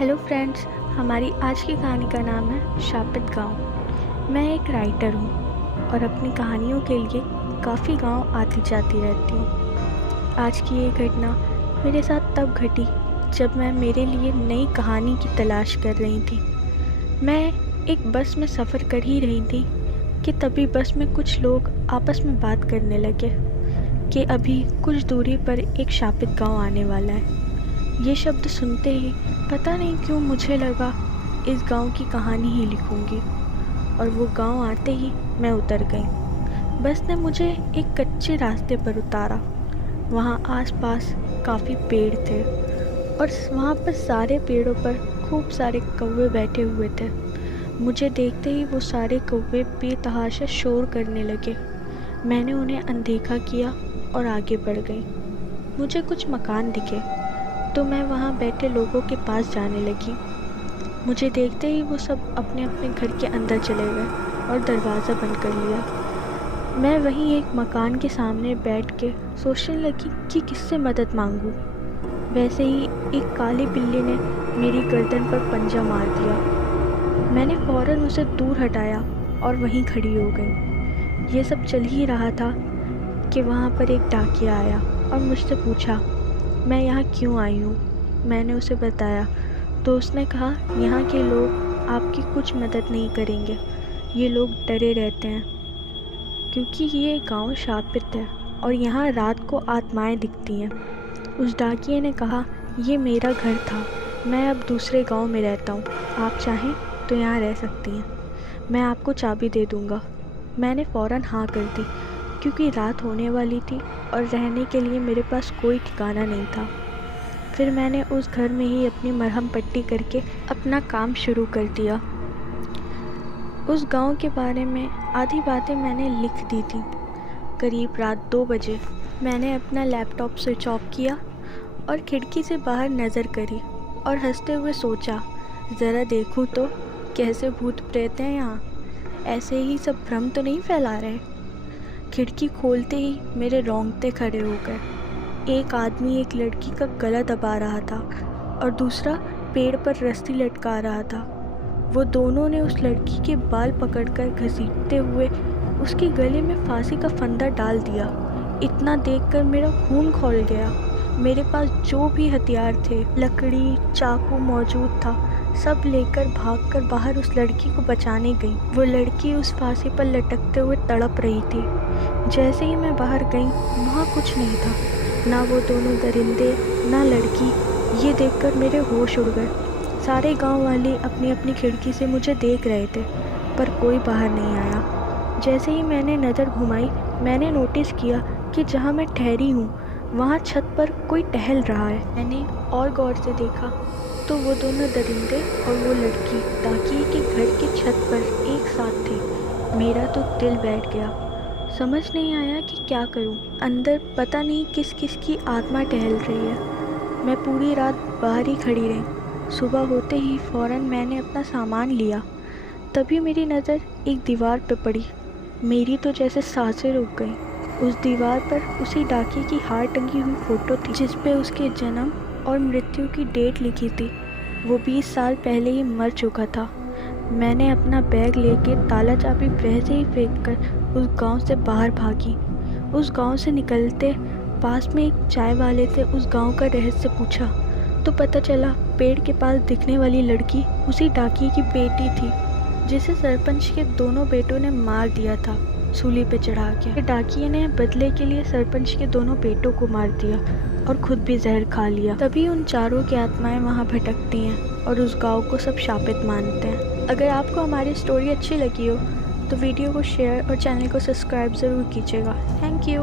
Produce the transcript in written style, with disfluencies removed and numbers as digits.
Hello friends, हमारी आज की कहानी का नाम है शापित गांव। मैं एक राइटर हूँ और अपनी कहानियों के लिए काफ़ी गांव आती जाती रहती हूँ। आज की ये घटना मेरे साथ तब घटी जब मैं मेरे लिए नई कहानी की तलाश कर रही थी। मैं एक बस में सफ़र कर ही रही थी कि तभी बस में कुछ लोग आपस में बात करने लगे कि अभी कुछ दूरी पर एक शापित गांव आने वाला है। ये शब्द सुनते ही पता नहीं क्यों मुझे लगा इस गांव की कहानी ही लिखूंगी, और वो गांव आते ही मैं उतर गई। बस ने मुझे एक कच्चे रास्ते पर उतारा। वहाँ आसपास काफ़ी पेड़ थे और वहाँ पर सारे पेड़ों पर खूब सारे कौवे बैठे हुए थे। मुझे देखते ही वो सारे कौवे बेतहाशा शोर करने लगे। मैंने उन्हें अनदेखा किया और आगे बढ़ गई। मुझे कुछ मकान दिखे तो मैं वहाँ बैठे लोगों के पास जाने लगी। मुझे देखते ही वो सब अपने अपने घर के अंदर चले गए और दरवाज़ा बंद कर लिया। मैं वहीं एक मकान के सामने बैठ के सोचने लगी कि किससे मदद मांगूं। वैसे ही एक काली बिल्ली ने मेरी गर्दन पर पंजा मार दिया। मैंने फ़ौरन उसे दूर हटाया और वहीं खड़ी हो गई। ये सब चल ही रहा था कि वहाँ पर एक डाकिया आया और मुझसे पूछा मैं यहाँ क्यों आई हूँ। मैंने उसे बताया तो उसने कहा यहाँ के लोग आपकी कुछ मदद नहीं करेंगे। ये लोग डरे रहते हैं क्योंकि ये गांव शापित है और यहाँ रात को आत्माएं दिखती हैं। उस डाकिये ने कहा ये मेरा घर था, मैं अब दूसरे गांव में रहता हूँ, आप चाहें तो यहाँ रह सकती हैं, मैं आपको चाबी दे दूँगा। मैंने फ़ौरन हाँ कर दी क्योंकि रात होने वाली थी और रहने के लिए मेरे पास कोई ठिकाना नहीं था। फिर मैंने उस घर में ही अपनी मरहम पट्टी करके अपना काम शुरू कर दिया। उस गांव के बारे में आधी बातें मैंने लिख दी थी। करीब रात 2 बजे मैंने अपना लैपटॉप स्विच ऑफ किया और खिड़की से बाहर नज़र करी और हंसते हुए सोचा ज़रा देखूँ तो कैसे भूत प्रेत हैं यहाँ, ऐसे ही सब भ्रम तो नहीं फैला रहे। खिड़की खोलते ही मेरे रोंगटे खड़े हो गए। एक आदमी एक लड़की का गला दबा रहा था और दूसरा पेड़ पर रस्सी लटका रहा था। वो दोनों ने उस लड़की के बाल पकड़कर घसीटते हुए उसके गले में फांसी का फंदा डाल दिया। इतना देखकर मेरा खून खौल गया। मेरे पास जो भी हथियार थे, लकड़ी, चाकू मौजूद था, सब लेकर भागकर बाहर उस लड़की को बचाने गई। वो लड़की उस फांसी पर लटकते हुए तड़प रही थी। जैसे ही मैं बाहर गई वहाँ कुछ नहीं था, ना वो दोनों दरिंदे ना लड़की। ये देखकर मेरे होश उड़ गए। सारे गांव वाले अपनी अपनी खिड़की से मुझे देख रहे थे पर कोई बाहर नहीं आया। जैसे ही मैंने नज़र घुमाई मैंने नोटिस किया कि जहाँ मैं ठहरी हूँ वहाँ छत पर कोई टहल रहा है। मैंने और गौर से देखा तो वो दोनों दरिंदे और वो लड़की डाकिये के घर की छत पर एक साथ थे। मेरा तो दिल बैठ गया। समझ नहीं आया कि क्या करूं। अंदर पता नहीं किस किस की आत्मा टहल रही है। मैं पूरी रात बाहर ही खड़ी रही। सुबह होते ही फ़ौरन मैंने अपना सामान लिया। तभी मेरी नज़र एक दीवार पर पड़ी। मेरी तो जैसे सांसें रुक गई। उस दीवार पर उसी डाकिये की हार टंगी हुई फ़ोटो थी जिस पे उसके जन्म और मृत्यु की डेट लिखी थी। वो 20 साल पहले ही मर चुका था। मैंने अपना बैग लेके ताला चाबी वैसे ही फेंककर उस गांव से बाहर भागी। उस गांव से निकलते पास में एक चाय वाले से उस गांव का रहस्य पूछा तो पता चला पेड़ के पास दिखने वाली लड़की उसी डाकिये की बेटी थी जिसे सरपंच के दोनों बेटों ने मार दिया था सूली पे चढ़ा के। डाकिये ने बदले के लिए सरपंच के दोनों बेटों को मार दिया और खुद भी जहर खा लिया। तभी उन चारों की आत्माएं वहाँ भटकती हैं और उस गांव को सब शापित मानते हैं। अगर आपको हमारी स्टोरी अच्छी लगी हो तो वीडियो को शेयर और चैनल को सब्सक्राइब ज़रूर कीजिएगा। Thank you.